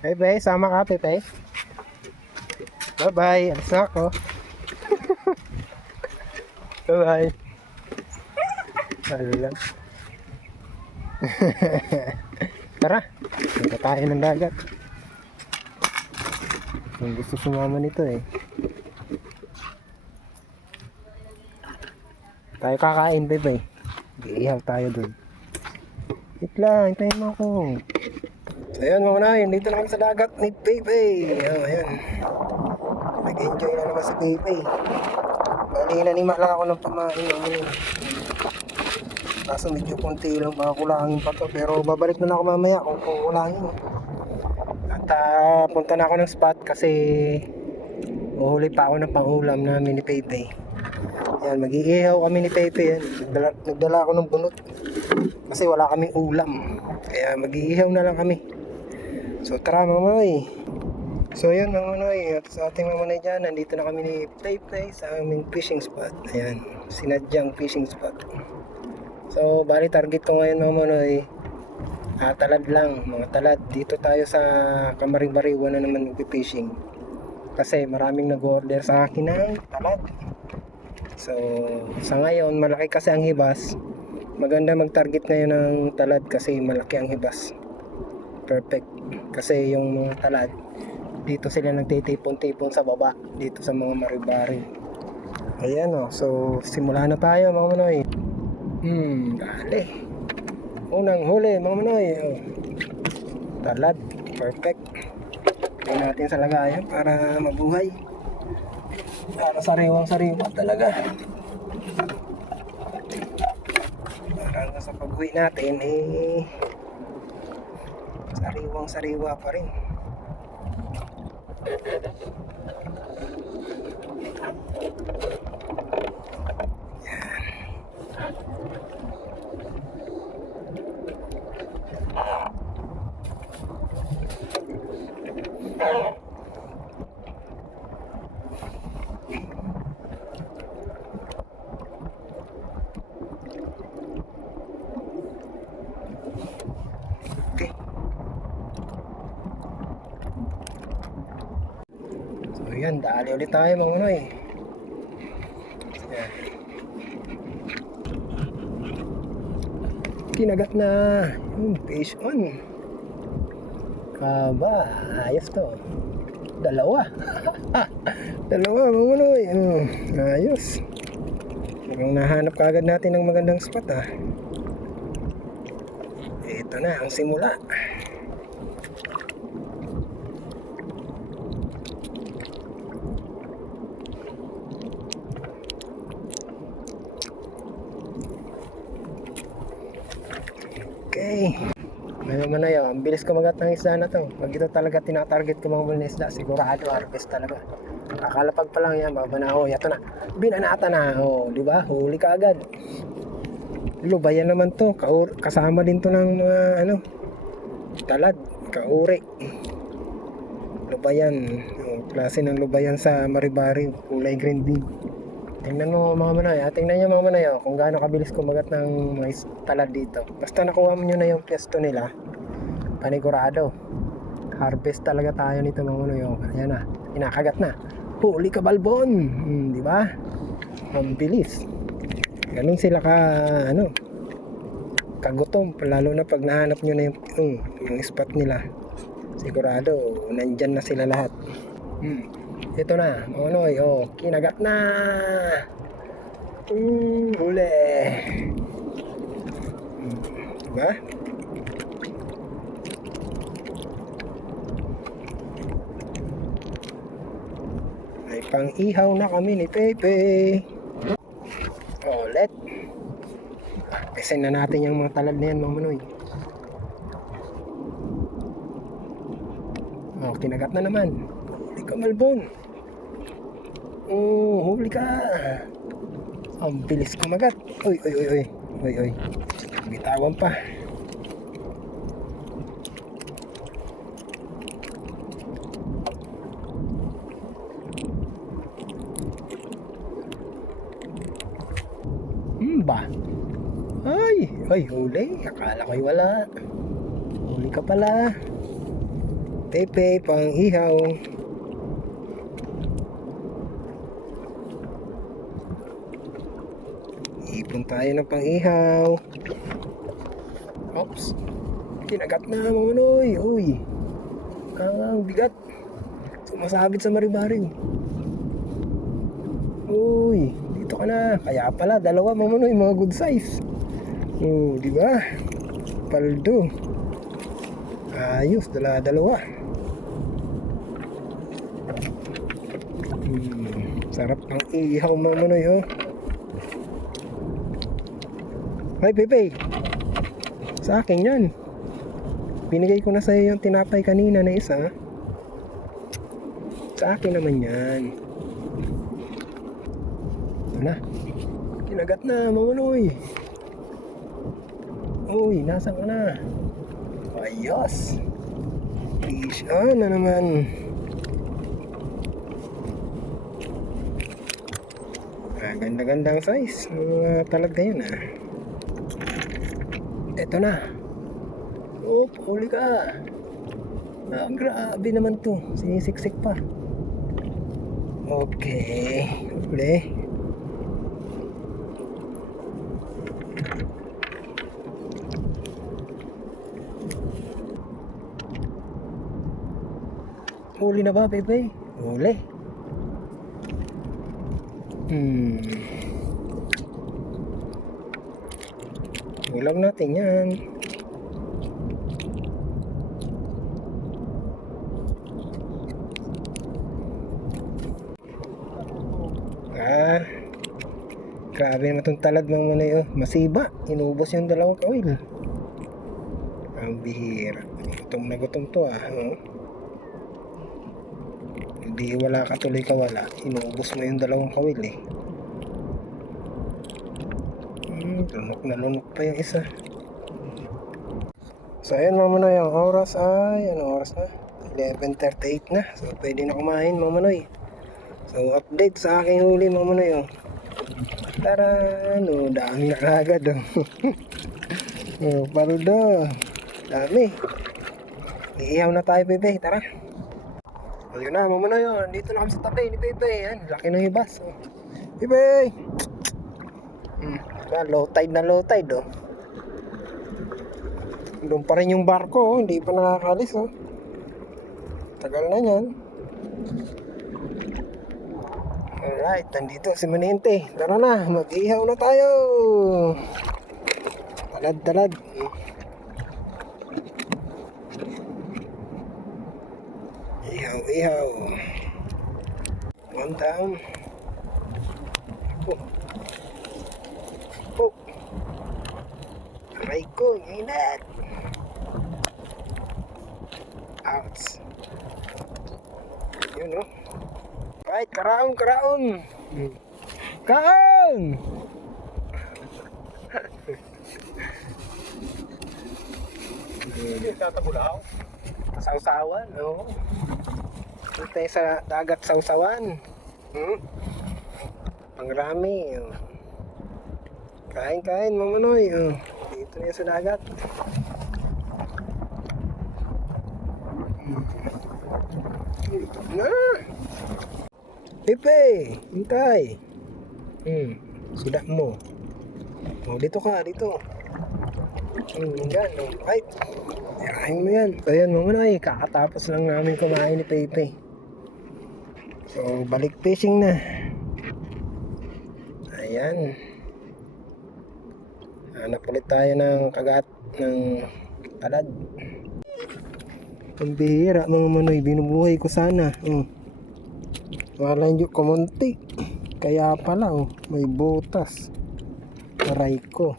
Pepe, sama ka, Pepe. Bye-bye. Alis na ako. Bye-bye. Wala. Tara. Punta tayo ng dagat. Kung gusto sumama nito eh. Tayo kakain, Pepe. Iihaw tayo dun. Wait lang, hintayin mo ako. So ayan mga manay, dito na kami sa dagat ni Pepe. Ayan. Nag-enjoy na naman si Pepe. Bali na ni lang ako ng pamain. Kaso medyo konti lang makakulangin pa to. Pero babalik na ako mamaya kung kukulangin. At punta na ako ng spot kasi uhuli pa ako ng pangulam namin ni Pepe. Ayan, mag-iihaw kami ni Pepe. Yan. Nagdala ako ng bunot. Kasi wala kaming ulam. Kaya mag-iihaw na lang kami. So tara mga manoy. So yun mga manoy, at sa ating mga manoy dyan, nandito na kami ni Pepe sa aming fishing spot. Ayan, sinadyang fishing spot. So bali target ko ngayon mga manoy, talad lang, mga talad. Dito tayo sa Kamaring-Bariwan na naman mag-fishing. Kasi maraming nag-order sa akin ng talad. So sa ngayon, malaki kasi ang hibas. Maganda mag-target ngayon ng talad kasi malaki ang hibas. Perfect. Kasi yung mga talad, dito sila nagtitipon-tipon sa baba, dito sa mga maribari. Ayan o. So, simula na tayo mga manoy. Dali. Unang huli mga manoy. Talad. Perfect. Tingnan natin sa lagayan para mabuhay. Para sariwang-sariwa talaga. Para sa pag-uwi natin sariwang-sariwa pa rin. Okay. So yan, dali ulit tayo mga manoy. Yan. Kinagat na yung fish on. Aba, ayos to. Dalawa. Dalawa mga manoy. Ayos. Mukhang nahanap kagad natin ng magandang spot Ito na ang simula. Okay. Ngayon man na yun, ang bilis kumagat ng isda na to. Pag ito talaga tinatarget ko mga muli isda, sigurado harvest talaga. Kakalapag pa lang yan, babanaho. Yato na, binanata na. Di ba? Huli ka agad. Lubayan naman to. Kasama din to ng mga talad, kauri. Lubayan. Klase ng lubayan sa maribari, kulay green din. Tingnan mo mga manoy, tingnan nyo mga manoy kung gaano kabilis kumagat ng mga talad dito. Basta nakuha mo nyo na yung pwesto nila, panigurado harvest talaga tayo nito mga manoy. Ayan na, inakagat na. Huli ka balbon, di ba? Ang bilis. Ganun sila kagutom, lalo na pag nahanap nyo na yung spot nila. Sigurado nandyan na sila lahat. Ito na, mga manoy, kinagat na. Huli. Diba? May pang-ihaw na kami ni Pepe. Ulit. Pesin na natin yung mga talad na yan mga manoy. Kinagat na naman. Huli ka malbon. Huli ka. Ang bilis kumagat. Uy. Bitawan pa. Ba? Ay, huli. Akala ko'y wala. Huli ka pala. Pepe, pang ihaw. Ipon tayo ng pang ihaw. Oops. Kinagat na mga manoy. Uy. Ang bigat. Sumasabit sa maribaring. Uy. Dito ka na. Kaya pala, dalawa mga manoy. Mga good size. Di ba? Paldo. Ayos. Dalawa. Sarap ng ihaw mga manoy. Ay, Pepe. Sa akin yan. Binigay ko na sa'yo yung tinapay kanina na isa. Sa akin naman yan. Ito na. Kinagat na, mga manoy. Uy, nasaan ka na? Ayos. Fish on na naman. Ganda-gandang size. Mga talaga yun Ito na. Huli ka. Grabe naman to. Sinisiksik pa. Okay. Huli. Huli na ba, Pepe? Huli. Ulam natin yan. Grabe naman itong talad ng manoy. Masiba. Inubos yung dalawang kawil. Ang bihira. Gutom na gutom to Hindi wala ka tuloy kawala. Inubos mo yung dalawang kawil Lunok na lunok pa yung isa. So ayan mga manoy, ang oras ay anong oras na? 11:38 na. So pwede na kumain mga manoy. So update sa aking huli mga manoy Tara, dami na kagad Paldo. Dami. Iihaw na tayo, Pepe. Tara. Ayun na, mga manoy dito na kami sa tabi ni Pepe. Yan, laki ng hibas Pepe. Low tide na low tide Doon pa rin yung barko hindi pa nakakalis Tagal na yan. Alright, nandito si Manente. Tara na, mag-ihaw na tayo. Talad. Ihaw. One down. Aray ko, ingat. Outs. Yun Right, karaon. Kaon! Hindi tatabulaw. Sausawan, Punta sa dagat sausawan. Pangrami, Kain, mga manoy, Dito na sa dagat. Pepe, hintay. Sudak mo. Dito ka, dito. Yan, right. Ayahin mo yan. So yan mga manoy, kakatapos lang namin kumain ni Pepe. So balik fishing na. Ayan. Hanap ulit tayo ng kagat ng talad. Ang bihira mga manoy, binubuhay ko sana. Wala yung kumunti. Kaya pala may butas. Aray ko.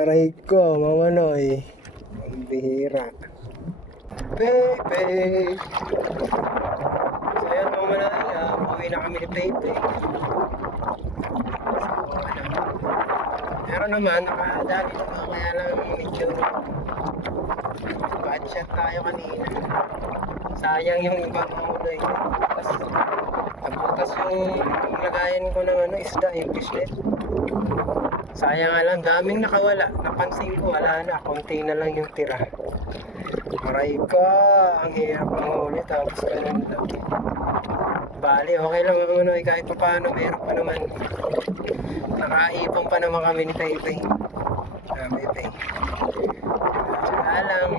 Aray ko mga manoy. Ang bihira. Pepe. So yan mga manoy, uwi na kami ni Pepe. Pero naman, nakadali naman, kaya lang medyo bad shot tayo kanina. Sayang yung ibang manoy. Nabutas yung lagayan ko ng isda, yung fishnet. Sayang nga lang, daming nakawala. Napansin ko, wala na. Konti na lang yung tira. Aray ka, ang hirap ng huli tapos ganun lang. Bali, okay lang mga manoy, kahit pa paano, meron pa naman. Nakaipon pa naman kami ni Pepe. Pepe. Wala lang.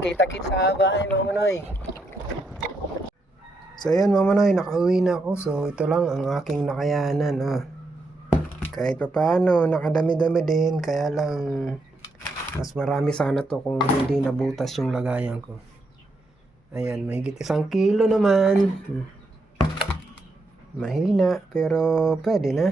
Kita-kit sa bahay mga manoy. So ayan mga manoy, nakauwi na ako. So ito lang ang aking nakayanan. Kahit pa paano, nakadami-dami din. Kaya lang, mas marami sana to kung hindi nabutas yung lagayan ko. Ayan, mahigit 1 kilo naman. Mahina, pero pwede na.